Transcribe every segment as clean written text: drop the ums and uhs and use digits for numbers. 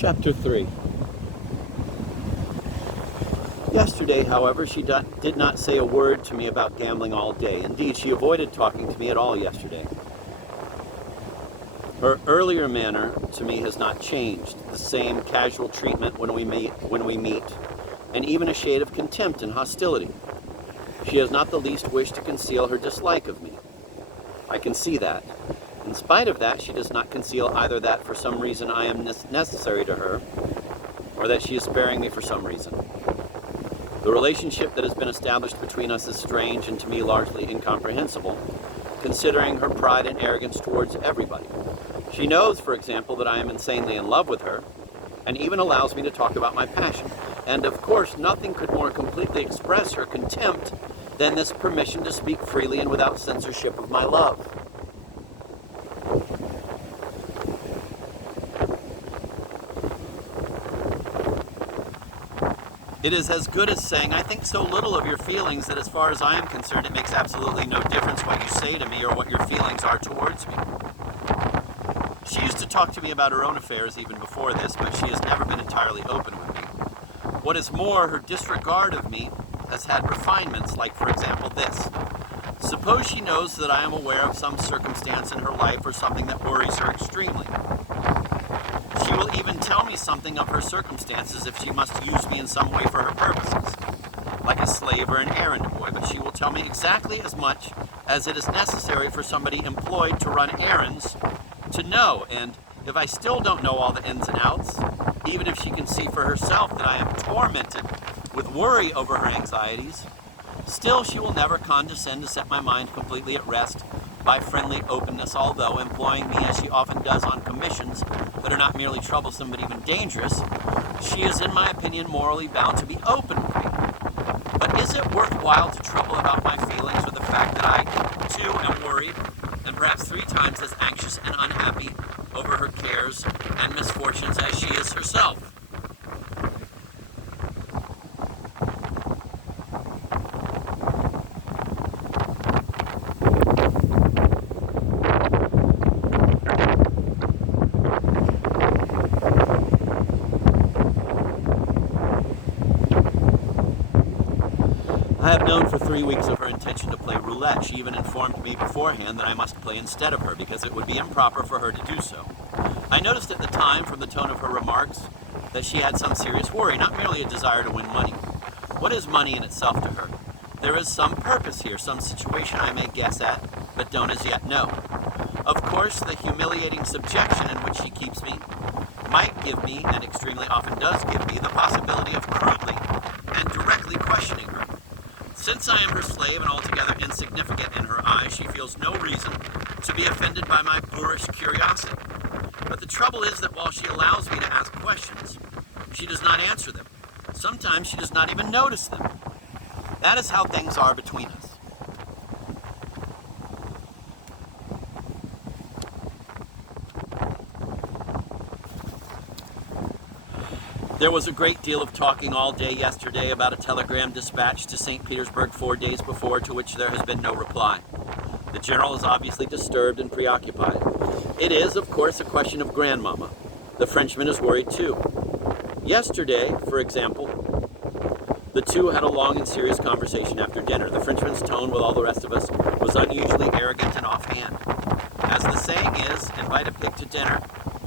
Chapter 3. Yesterday, however, she did not say a word to me about gambling all day. Indeed, she avoided talking to me at all yesterday. Her earlier manner to me has not changed. The same casual treatment when we meet, and even a shade of contempt and hostility. She has not the least wish to conceal her dislike of me. I can see that. In spite of that, she does not conceal either that for some reason I am necessary to her, or that she is sparing me for some reason. The relationship that has been established between us is strange and to me largely incomprehensible, considering her pride and arrogance towards everybody. She knows, for example, that I am insanely in love with her, and even allows me to talk about my passion. And of course, nothing could more completely express her contempt than this permission to speak freely and without censorship of my love. It is as good as saying, I think so little of your feelings that as far as I am concerned, it makes absolutely no difference what you say to me or what your feelings are towards me. She used to talk to me about her own affairs even before this, but she has never been entirely open with me. What is more, her disregard of me has had refinements, like, for example, this. Suppose she knows that I am aware of some circumstance in her life or something that worries her extremely. She will even tell me something of her circumstances if she must use me in some way for her purposes, like a slave or an errand boy, but she will tell me exactly as much as it is necessary for somebody employed to run errands to know, and if I still don't know all the ins and outs, even if she can see for herself that I am tormented with worry over her anxieties, still she will never condescend to set my mind completely at rest by friendly openness, although employing me as she often does on commissions that are not merely troublesome but even dangerous, she is, in my opinion, morally bound to be open with me. But is it worthwhile to trouble about my feelings or the fact that I, too, am worried, and perhaps 3 times as anxious and unhappy over her cares and misfortunes as she is herself? I have known for 3 weeks of her intention to play roulette. She even informed me beforehand that I must play instead of her because it would be improper for her to do so. I noticed at the time, from the tone of her remarks, that she had some serious worry, not merely a desire to win money. What is money in itself to her? There is some purpose here, some situation I may guess at, but don't as yet know. Of course, the humiliating subjection in which she keeps me might give me, and extremely often does give me, the possibility of crudely and directly questioning her. Since I am her slave and altogether insignificant in her eyes, she feels no reason to be offended by my boorish curiosity. But the trouble is that while she allows me to ask questions, she does not answer them. Sometimes she does not even notice them. That is how things are between us. There was a great deal of talking all day yesterday about a telegram dispatched to St. Petersburg 4 days before, to which there has been no reply. The general is obviously disturbed and preoccupied. It is, of course, a question of grandmama. The Frenchman is worried too. Yesterday, for example, the two had a long and serious conversation after dinner. The Frenchman's tone, with all the rest of us, was unusually arrogant and offhand. As the saying is, invite a pig to dinner,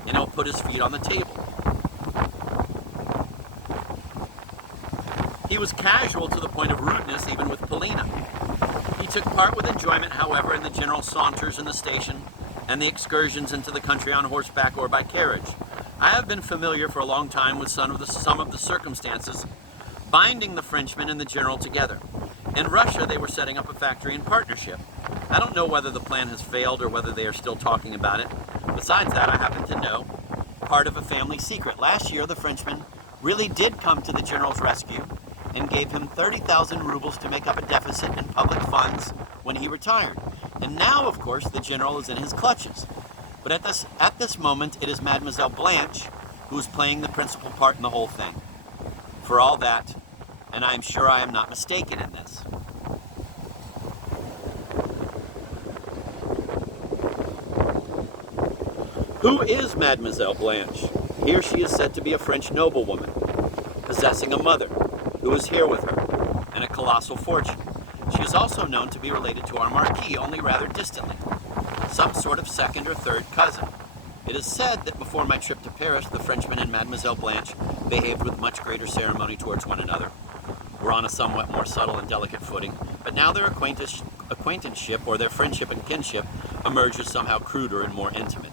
and he'll put his feet on the table. He was casual to the point of rudeness, even with Polina. He took part with enjoyment, however, in the general saunters in the station and the excursions into the country on horseback or by carriage. I have been familiar for a long time with some of the circumstances binding the Frenchman and the general together. In Russia, they were setting up a factory in partnership. I don't know whether the plan has failed or whether they are still talking about it. Besides that, I happen to know part of a family secret. Last year, the Frenchman really did come to the general's rescue and gave him 30,000 rubles to make up a deficit in public funds when he retired. And now, of course, the general is in his clutches. But at this moment, it is Mademoiselle Blanche who is playing the principal part in the whole thing. For all that, and I am sure I am not mistaken in this. Who is Mademoiselle Blanche? Here she is said to be a French noblewoman, possessing a mother who is here with her, and a colossal fortune. She is also known to be related to our Marquis, only rather distantly, some sort of second or third cousin. It is said that before my trip to Paris, the Frenchman and Mademoiselle Blanche behaved with much greater ceremony towards one another, were on a somewhat more subtle and delicate footing, but now their acquaintanceship or their friendship and kinship emerges somehow cruder and more intimate.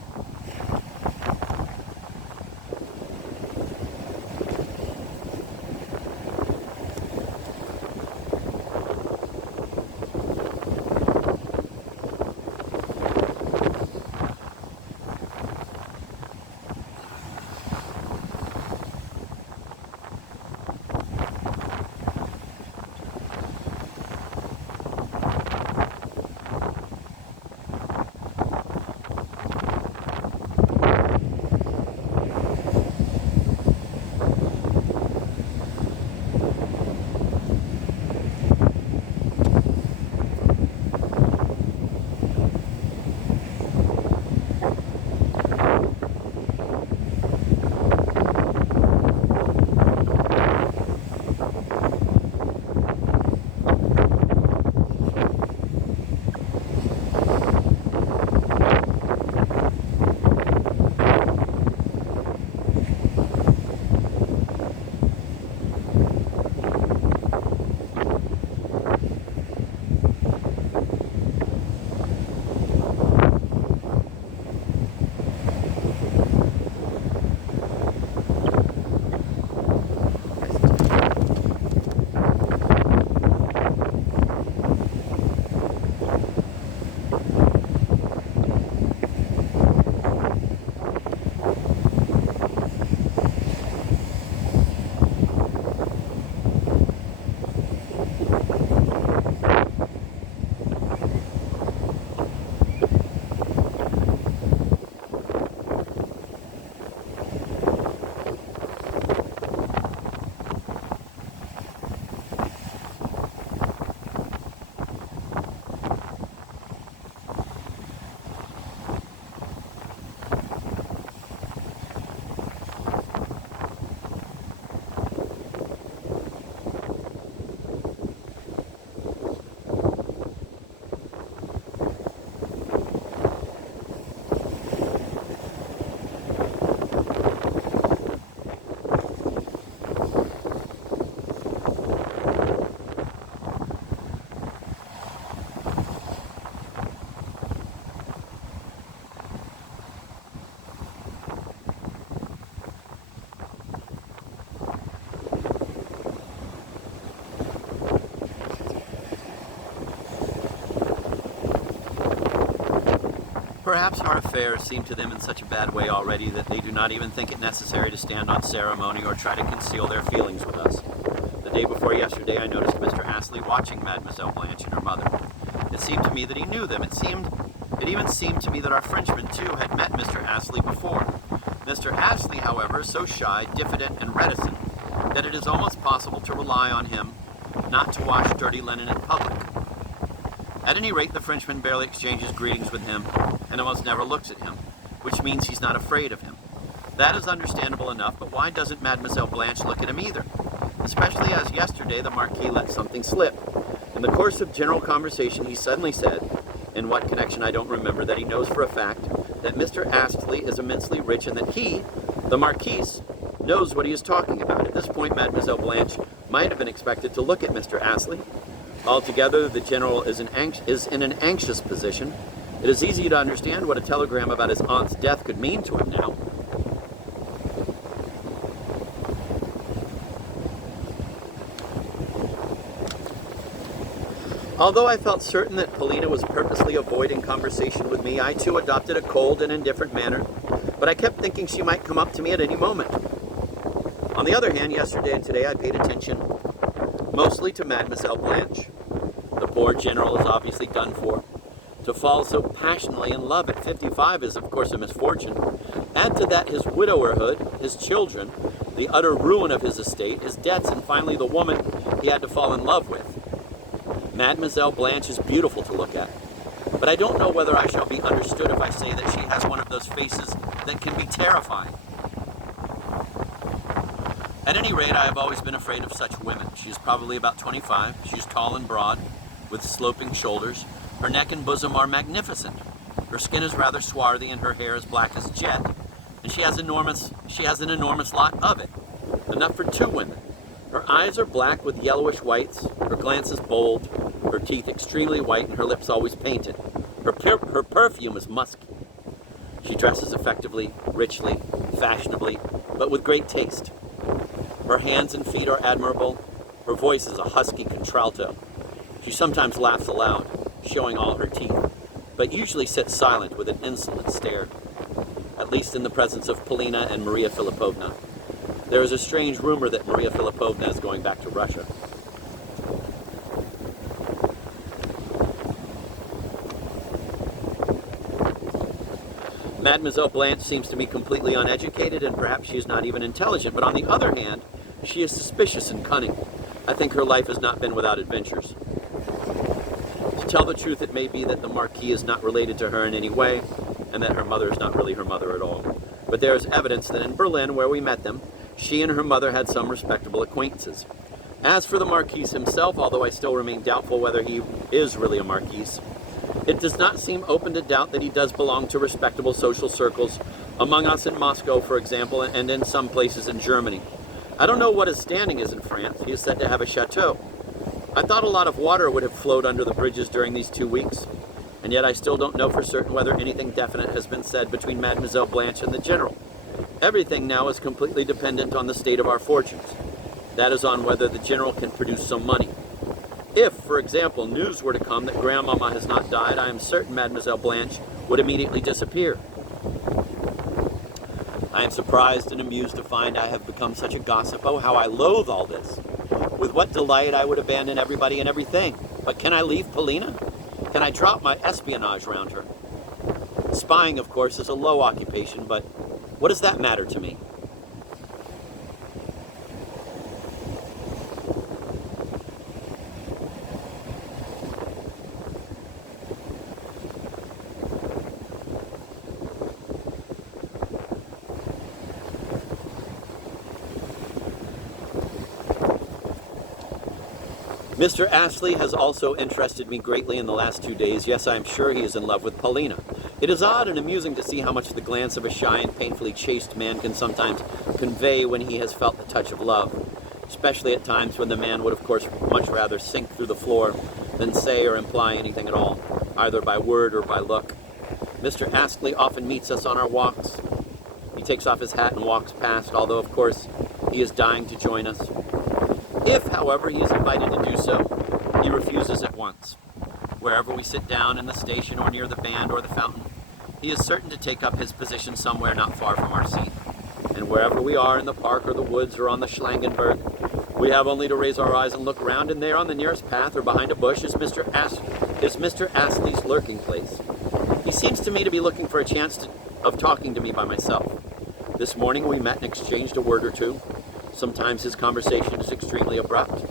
Perhaps our affairs seem to them in such a bad way already that they do not even think it necessary to stand on ceremony or try to conceal their feelings with us. The day before yesterday, I noticed Mr. Astley watching Mademoiselle Blanche and her mother. It seemed to me that he knew them. It even seemed to me that our Frenchman, too, had met Mr. Astley before. Mr. Astley, however, is so shy, diffident, and reticent that it is almost possible to rely on him not to wash dirty linen in public. At any rate, the Frenchman barely exchanges greetings with him and almost never looks at him, which means he's not afraid of him. That is understandable enough, but why doesn't Mademoiselle Blanche look at him either? Especially as yesterday the Marquis let something slip. In the course of general conversation, he suddenly said, in what connection I don't remember, that he knows for a fact that Mr. Astley is immensely rich and that he, the Marquis, knows what he is talking about. At this point, Mademoiselle Blanche might have been expected to look at Mr. Astley. Altogether, the General is in an anxious position. It is easy to understand what a telegram about his aunt's death could mean to him now. Although I felt certain that Paulina was purposely avoiding conversation with me, I too adopted a cold and indifferent manner, but I kept thinking she might come up to me at any moment. On the other hand, yesterday and today I paid attention mostly to Mademoiselle Blanche. The poor General is obviously done for. To fall so passionately in love at 55 is, of course, a misfortune. Add to that his widowerhood, his children, the utter ruin of his estate, his debts, and finally the woman he had to fall in love with. Mademoiselle Blanche is beautiful to look at, but I don't know whether I shall be understood if I say that she has one of those faces that can be terrifying. At any rate, I have always been afraid of such women. She is probably about 25. She is tall and broad, with sloping shoulders. Her neck and bosom are magnificent. Her skin is rather swarthy and her hair is black as jet. And she has an enormous lot of it. Enough for 2 women. Her eyes are black with yellowish whites. Her glance is bold. Her teeth extremely white and her lips always painted. Her perfume is musky. She dresses effectively, richly, fashionably, but with great taste. Her hands and feet are admirable. Her voice is a husky contralto. She sometimes laughs aloud, showing all her teeth, but usually sits silent with an insolent stare, at least in the presence of Polina and Maria Filipovna. There is a strange rumor that Maria Filipovna is going back to Russia. Mademoiselle Blanche seems to be completely uneducated, and perhaps she is not even intelligent, but on the other hand, she is suspicious and cunning. I think her life has not been without adventures. To tell the truth, it may be that the Marquis is not related to her in any way, and that her mother is not really her mother at all. But there is evidence that in Berlin, where we met them, she and her mother had some respectable acquaintances. As for the Marquis himself, although I still remain doubtful whether he is really a Marquis, it does not seem open to doubt that he does belong to respectable social circles, among us in Moscow, for example, and in some places in Germany. I don't know what his standing is in France. He is said to have a chateau. I thought a lot of water would have flowed under the bridges during these 2 weeks, and yet I still don't know for certain whether anything definite has been said between Mademoiselle Blanche and the General. Everything now is completely dependent on the state of our fortunes. That is, on whether the General can produce some money. If, for example, news were to come that Grandmama has not died, I am certain Mademoiselle Blanche would immediately disappear. I am surprised and amused to find I have become such a gossip. Oh, how I loathe all this. With what delight I would abandon everybody and everything. But can I leave Polina? Can I drop my espionage round her? Spying, of course, is a low occupation, but what does that matter to me? Mr. Astley has also interested me greatly in the last 2 days. Yes, I am sure he is in love with Polina. It is odd and amusing to see how much the glance of a shy and painfully chaste man can sometimes convey when he has felt the touch of love, especially at times when the man would, of course, much rather sink through the floor than say or imply anything at all, either by word or by look. Mr. Astley often meets us on our walks. He takes off his hat and walks past, although, of course, he is dying to join us. If, however, he is invited to do so, he refuses at once. Wherever we sit down in the station or near the band or the fountain, he is certain to take up his position somewhere not far from our seat. And wherever we are in the park or the woods or on the Schlangenberg, we have only to raise our eyes and look round, and there on the nearest path or behind a bush is Mr. Astley's lurking place. He seems to me to be looking for a chance of talking to me by myself. This morning we met and exchanged a word or two. Sometimes his conversation is extremely abrupt.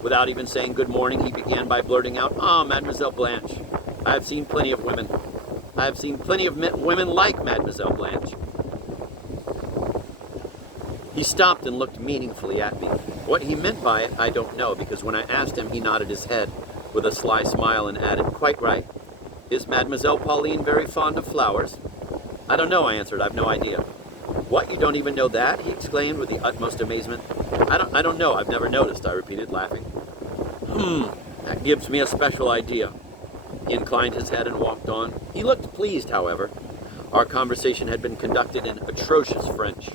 Without even saying good morning, he began by blurting out, "Ah, Mademoiselle Blanche, I have seen plenty of women. I have seen plenty of women like Mademoiselle Blanche." He stopped and looked meaningfully at me. What he meant by it, I don't know, because when I asked him, he nodded his head with a sly smile and added, "Quite right. Is Mademoiselle Pauline very fond of flowers?" "I don't know," I answered. "I've no idea." "What, you don't even know that?" he exclaimed with the utmost amazement. I don't know. I've never noticed," I repeated, laughing. That gives me a special idea." He inclined his head and walked on. He looked pleased, however. Our conversation had been conducted in atrocious French.